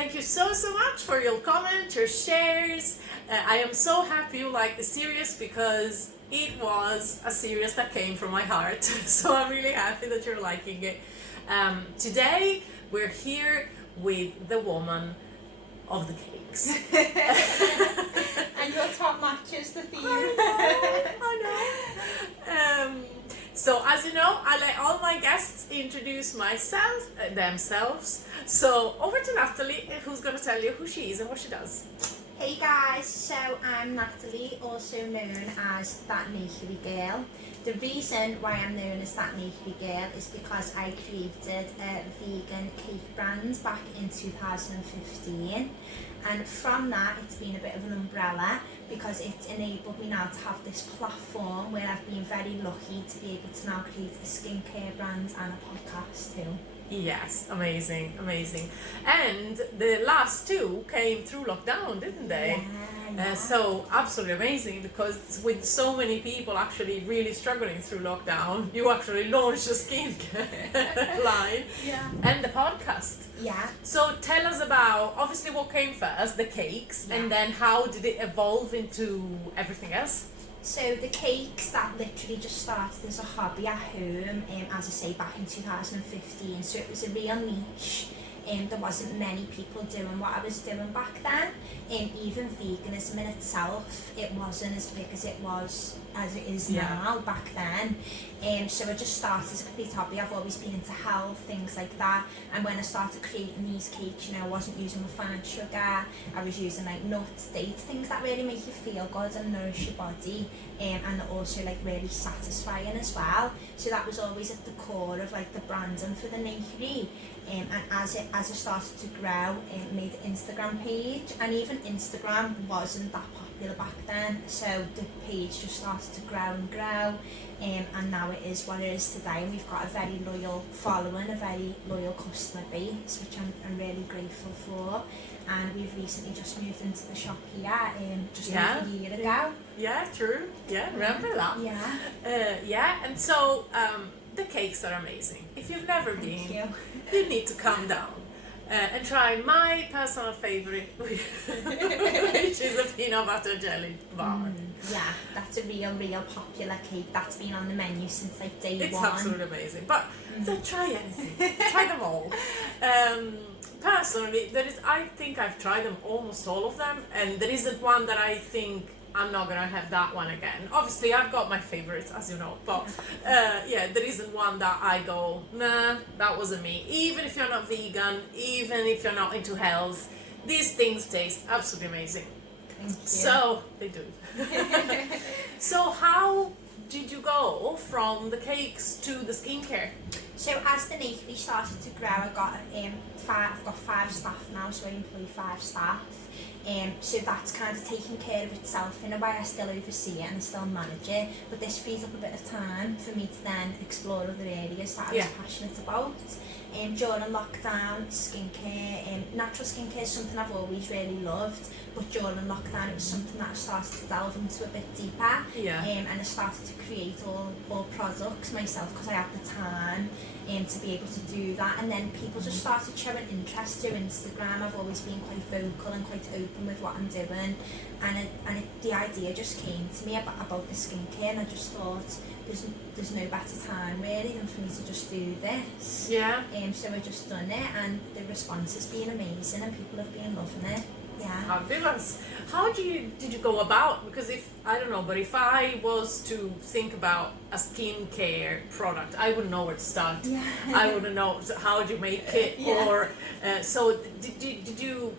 thank you so much for your comments, your shares. I am so happy you like the series because it was a series that came from my heart. So I'm really happy that you're liking it. Today we're here with the woman of the cakes. And your top matches the theme. I know. So as you know, I let all my guests introduce themselves. So over to Natalie, who's going to tell you who she is and what she does. Hey guys, so I'm Natalie, also known as That Nakery Girl. The reason why I'm known as That Nakery Girl is because I created a vegan cake brand back in 2015, and from that it's been a bit of an umbrella because it's enabled me now to have this platform where I've been very lucky to be able to now create a skincare brand and a podcast too. Yes, amazing. And the last two came through lockdown, didn't they? Yeah. So absolutely amazing, because with so many people actually really struggling through lockdown, you actually launched a skincare line and the podcast. Yeah. So tell us about, obviously, what came first, the cakes, and then how did it evolve into everything else? So the cakes, that literally just started as a hobby at home, as I say, back in 2015. So it was a real niche. There wasn't many people doing what I was doing back then. Even veganism in itself, it wasn't as big as it is now back then. So I just started as a complete hobby. I've always been into health, things like that. And when I started creating these cakes, I wasn't using refined sugar. I was using like nuts, dates, things that really make you feel good and nourish your body. And also like really satisfying as well. So that was always at the core of like the branding for the Nakery. And as it started to grow, it made an Instagram page, and even Instagram wasn't that popular back then, so the page just started to grow and grow, and now it is what it is today. And we've got a very loyal following, a very loyal customer base, which I'm really grateful for. And we've recently just moved into the shop here, just over a year ago. Yeah, true. Yeah, remember that. Yeah. And so the cakes are amazing. If you've never been, you need to calm down and try my personal favorite, which is a peanut butter jelly bar. Yeah, that's a real popular cake. That's been on the menu since like day one. It's absolutely amazing. But don't try anything. Try them all. Personally, I think I've tried them, almost all of them, and there isn't one that I think I'm not gonna have that one again. Obviously, I've got my favorites, as you know, but there isn't one that I go, nah, that wasn't me. Even if you're not vegan, even if you're not into health, these things taste absolutely amazing. Thank you. So they do. So how did you go from the cakes to the skincare? So as the Nakery started to grow, I've got 5 staff now, so I employ 5 staff. So that's kind of taking care of itself in a way. I still oversee it and I still manage it, but this frees up a bit of time for me to then explore other areas that I was passionate about. During lockdown, skincare, natural skincare is something I've always really loved, but during lockdown it was something that I started to delve into a bit deeper. And I started to create all products myself because I had the time to be able to do that, and then people just started showing interest through Instagram. I've always been quite vocal and quite open with what I'm doing, and the idea just came to me about the skincare, and I just thought there's no better time really than for me to just do this. So I just done it, and the response has been amazing and people have been loving it. Fabulous. How did you go about? Because if I was to think about a skincare product, I wouldn't know where to start. I wouldn't know how do you make it, or so did you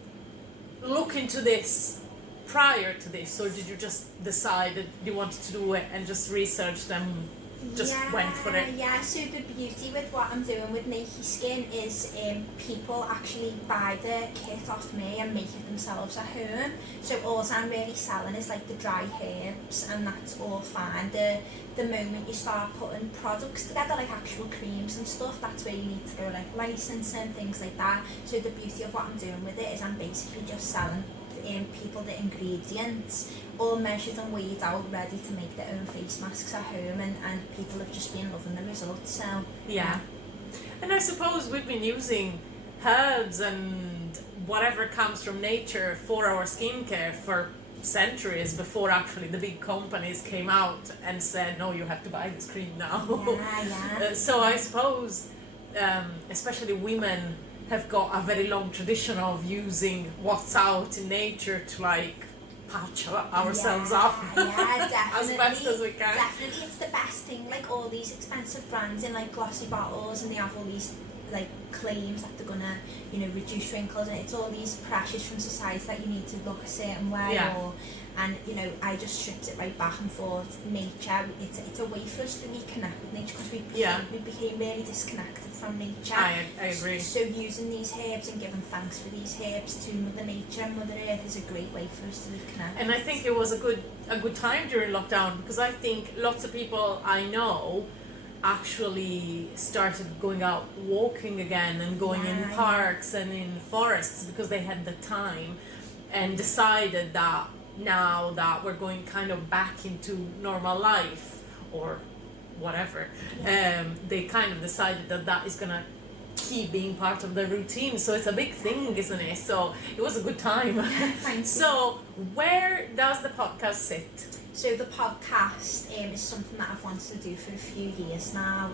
look into this prior to this, or did you just decide that you wanted to do it and just research them? Went for it. So the beauty with what I'm doing with Nakey Skin is people actually buy the kit off me and make it themselves at home. So all I'm really selling is like the dry herbs, and that's all fine. The moment you start putting products together, like actual creams and stuff, that's where you need to go, like licensing, things like that. So the beauty of what I'm doing with it is I'm basically just selling people the ingredients, all measured and weighed out, ready to make their own face masks at home, and people have just been loving the results. So and I suppose we've been using herbs and whatever comes from nature for our skincare for centuries before actually the big companies came out and said, no, you have to buy this cream now. So I suppose especially women have got a very long tradition of using what's out in nature to like patch ourselves up as best as we can. Definitely, it's the best thing. Like all these expensive brands in like glossy bottles, and they have all these like claims that they're gonna, you know, reduce wrinkles, and it's all these pressures from society that you need to look a certain way. And you know, I just stripped it right back and thought, nature, it's a way for us to reconnect with nature, because we became really disconnected from nature. I agree. So using these herbs and giving thanks for these herbs to Mother Nature and Mother Earth is a great way for us to reconnect. And I think it was a good time during lockdown, because I think lots of people I know actually started going out walking again and going in parks and in forests because they had the time, and decided that now that we're going kind of back into normal life or whatever, they kind of decided that that is gonna keep being part of the routine. So it's a big thing, isn't it? So it was a good time. So where does the podcast sit? So the podcast is something that I've wanted to do for a few years now.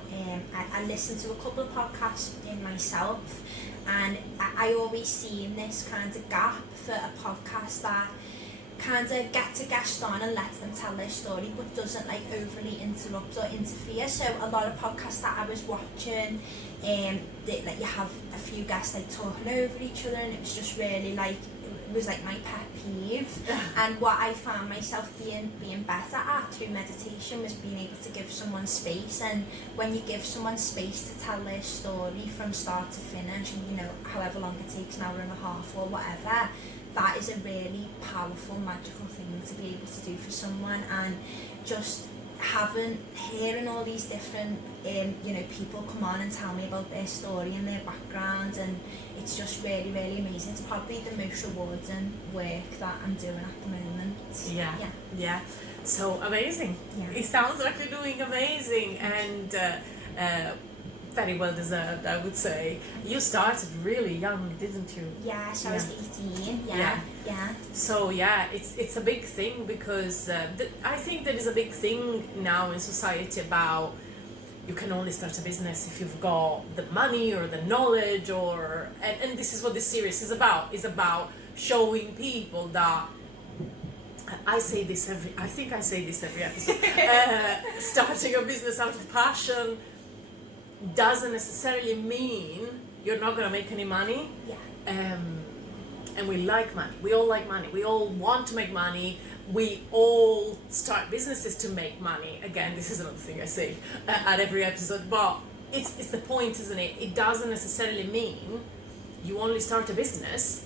I listened to a couple of podcasts myself, and I always seen this kind of gap for a podcast that kind of gets a guest on and lets them tell their story, but doesn't like overly interrupt or interfere. So a lot of podcasts that I was watching, like you have a few guests like talking over each other, and it was just really like, it was like my pet peeve. And what I found myself being better at through meditation was being able to give someone space. And when you give someone space to tell their story from start to finish, and you know, however long it takes, an hour and a half or whatever, that is a really powerful, magical thing to be able to do for someone. And just hearing all these different you know, people come on and tell me about their story and their background, and it's just really, really amazing. It's probably the most rewarding work that I'm doing at the moment. Yeah. So amazing. It sounds like you're doing amazing, and very well deserved, I would say. You started really young, didn't you? Yeah, so I was 18. Yeah. So it's a big thing, because I think there is a big thing now in society about you can only start a business if you've got the money or the knowledge, or and this is what this series is about. Is about showing people that I say this every episode. Starting a business out of passion doesn't necessarily mean you're not going to make any money. And we like money. We all like money. We all want to make money. We all start businesses to make money. Again, this is another thing I say at every episode, but it's the point, isn't it? It doesn't necessarily mean you only start a business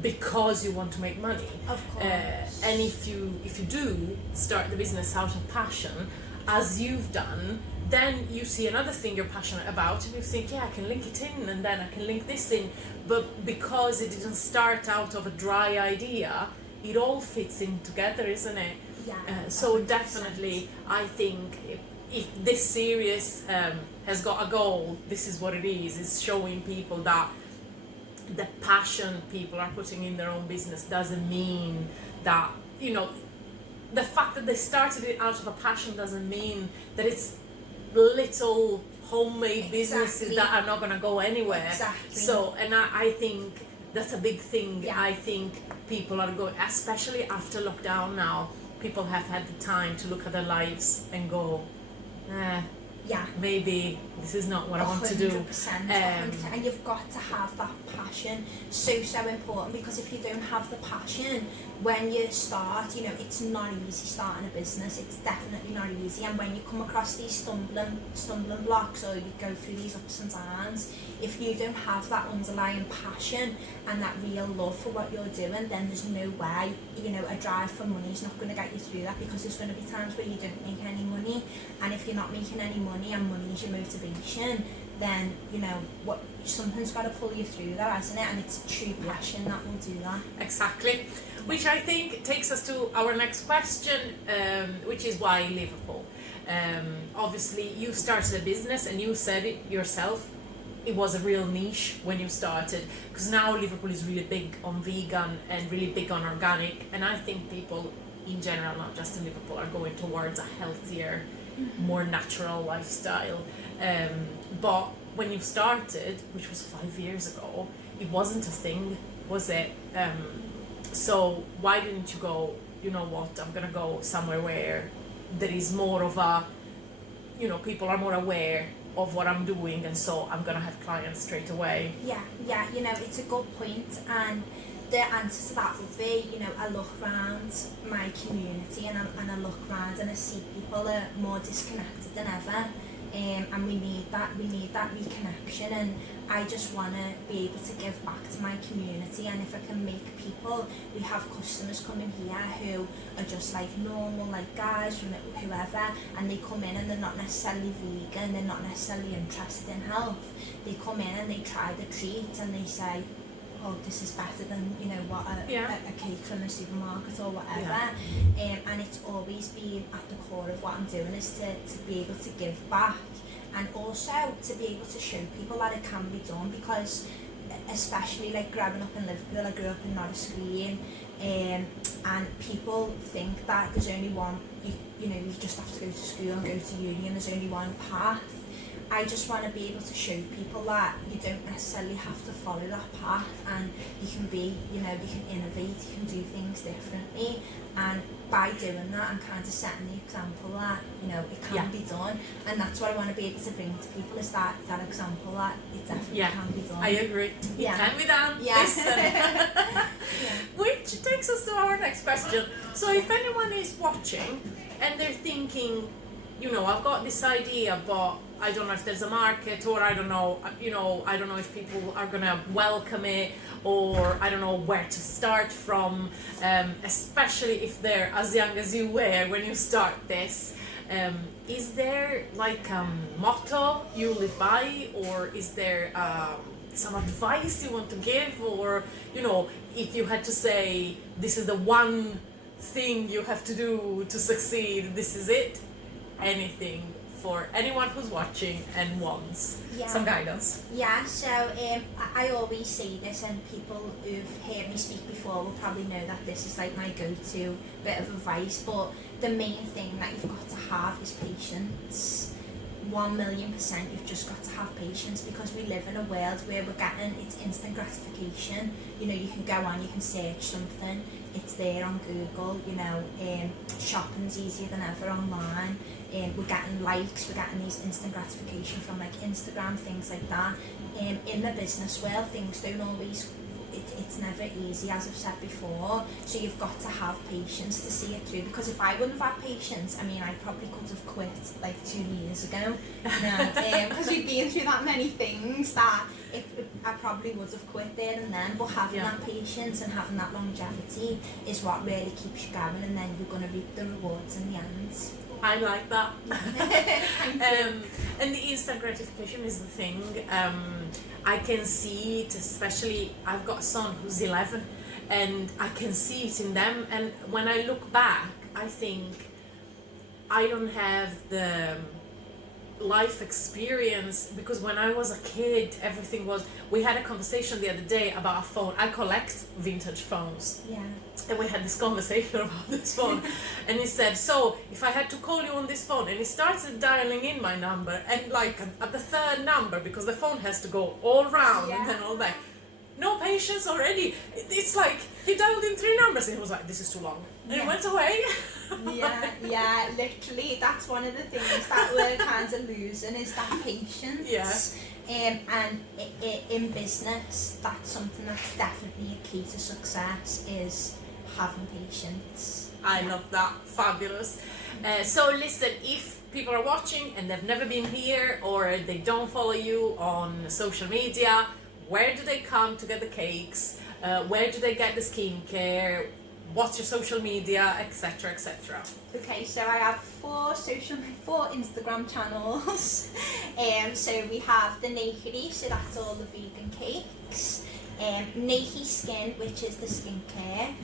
because you want to make money. Of course. And if you do start the business out of passion, as you've done, then you see another thing you're passionate about, and you think, I can link it in, and then I can link this in. But because it didn't start out of a dry idea, it all fits in together, isn't it? So definitely, I think if this series has got a goal, this is what it is showing people that the passion people are putting in their own business doesn't mean that, you know, the fact that they started it out of a passion doesn't mean that it's little homemade businesses that are not going to go anywhere. So, and I think that's a big thing. I think people are going, especially after lockdown now, people have had the time to look at their lives and go, maybe this is not what I want to do. 100%. And you've got to have that passion. So important, because if you don't have the passion, when you start, you know, it's not easy starting a business. It's definitely not easy. And when you come across these stumbling blocks, or you go through these ups and downs, if you don't have that underlying passion and that real love for what you're doing, then there's no way, you know, a drive for money is not going to get you through that, because there's going to be times where you don't make any money. And if you're not making any money, and money is your motivation, then, you know, something's got to pull you through that, hasn't it? And it's true passion that will do that. Exactly. Which I think takes us to our next question, which is why Liverpool? Obviously, you started a business, and you said it yourself, it was a real niche when you started? Because now Liverpool is really big on vegan and really big on organic, and I think people in general, not just in Liverpool, are going towards a healthier, more natural lifestyle. But when you started, which was 5 years ago, it wasn't a thing, was it? So why didn't you go, you know what, I'm gonna go somewhere where there is more of a, you know, people are more aware of what I'm doing, and so I'm gonna have clients straight away? Yeah, you know, it's a good point, and the answer to that would be, you know, I look around my community and I look around and I see people are more disconnected than ever, and we need that reconnection, and I just want to be able to give back to my community. And if I can make people, we have customers coming here who are just like normal, like guys from whoever, and they come in and they're not necessarily vegan, they're not necessarily interested in health. They come in and they try the treat and they say, oh, this is better than, you know, what a cake from the supermarket or whatever. And it's always been at the core of what I'm doing, is to be able to give back, and also to be able to show people that it can be done, because especially like growing up in Liverpool, I grew up in Norris Green, and people think that there's only one, you know, you just have to go to school and go to uni and there's only one path. I just want to be able to show people that you don't necessarily have to follow that path, and you can be, you know, you can innovate, you can do things differently, and by doing that I'm kind of setting the example that, you know, it can be done, and that's what I want to be able to bring to people, is that example that it definitely can be done. I agree. It can be done. Which takes us to our next question. So if anyone is watching and they're thinking, you know, I've got this idea, but I don't know if there's a market, or I don't know, you know, I don't know if people are gonna welcome it, or I don't know where to start from, especially if they're as young as you were when you start this. Is there like a motto you live by, or is there some advice you want to give, or, you know, if you had to say this is the one thing you have to do to succeed, this is it? Anything for anyone who's watching and wants some guidance? So I always say this, and people who've heard me speak before will probably know that this is like my go-to bit of advice, but the main thing that you've got to have is patience. 1,000,000%, you've just got to have patience, because we live in a world where we're getting, it's instant gratification. You know, you can go on, you can search something, it's there on Google, you know, shopping's easier than ever online, we're getting likes, we're getting these instant gratification from like Instagram, things like that. In the business world, things don't always, it's never easy, as I've said before, so you've got to have patience to see it through, because if I wouldn't have had patience, I mean, I probably could have quit like 2 years ago, because we've been through that many things that I probably would have quit there and then, but having that patience and having that longevity is what really keeps you going, and then you're going to reap the rewards in the end. I like that. And the instant gratification is the thing. I can see it, especially I've got a son who's 11, and I can see it in them, and when I look back, I think I don't have the life experience, because when I was a kid, everything was, we had a conversation the other day about a phone. I collect vintage phones. And we had this conversation about this phone, and he said, so if I had to call you on this phone, and he started dialing in my number, and like at the third number, because the phone has to go all round and then all back, no patience already. It's like he dialed in 3 numbers and he was like, this is too long, and it went away. Literally, that's one of the things that we're kind of losing, is that patience. And in business, that's something that's definitely a key to success, is having patience. I love that. Fabulous. So listen, if people are watching and they've never been here, or they don't follow you on social media, where do they come to get the cakes? Where do they get the skincare? What's your social media, etc., etc.? Okay, so I have 4 Instagram channels. So we have the Nakery, so that's all the vegan cakes. Nakery Skin, which is the skincare.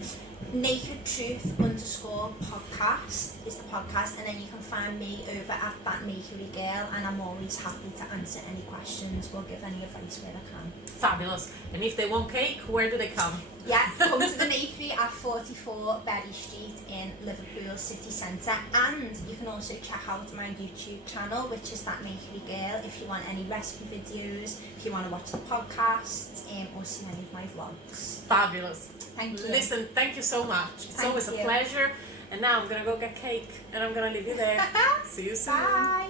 Naked Truth _podcast is the podcast, and then you can find me over at that Nakery Girl, and I'm always happy to answer any questions or give any advice where I can. Fabulous. And if they want cake, where do they come? Yeah, come to the Nakery at 44 Berry Street in Liverpool city centre, and you can also check out my YouTube channel, which is that Nakery Girl, if you want any recipe videos, if you want to watch the podcast, or see any of my vlogs. Fabulous. Thank you. Listen, thank you so much. It's always a pleasure. And now I'm going to go get cake and I'm going to leave you there. See you soon. Bye.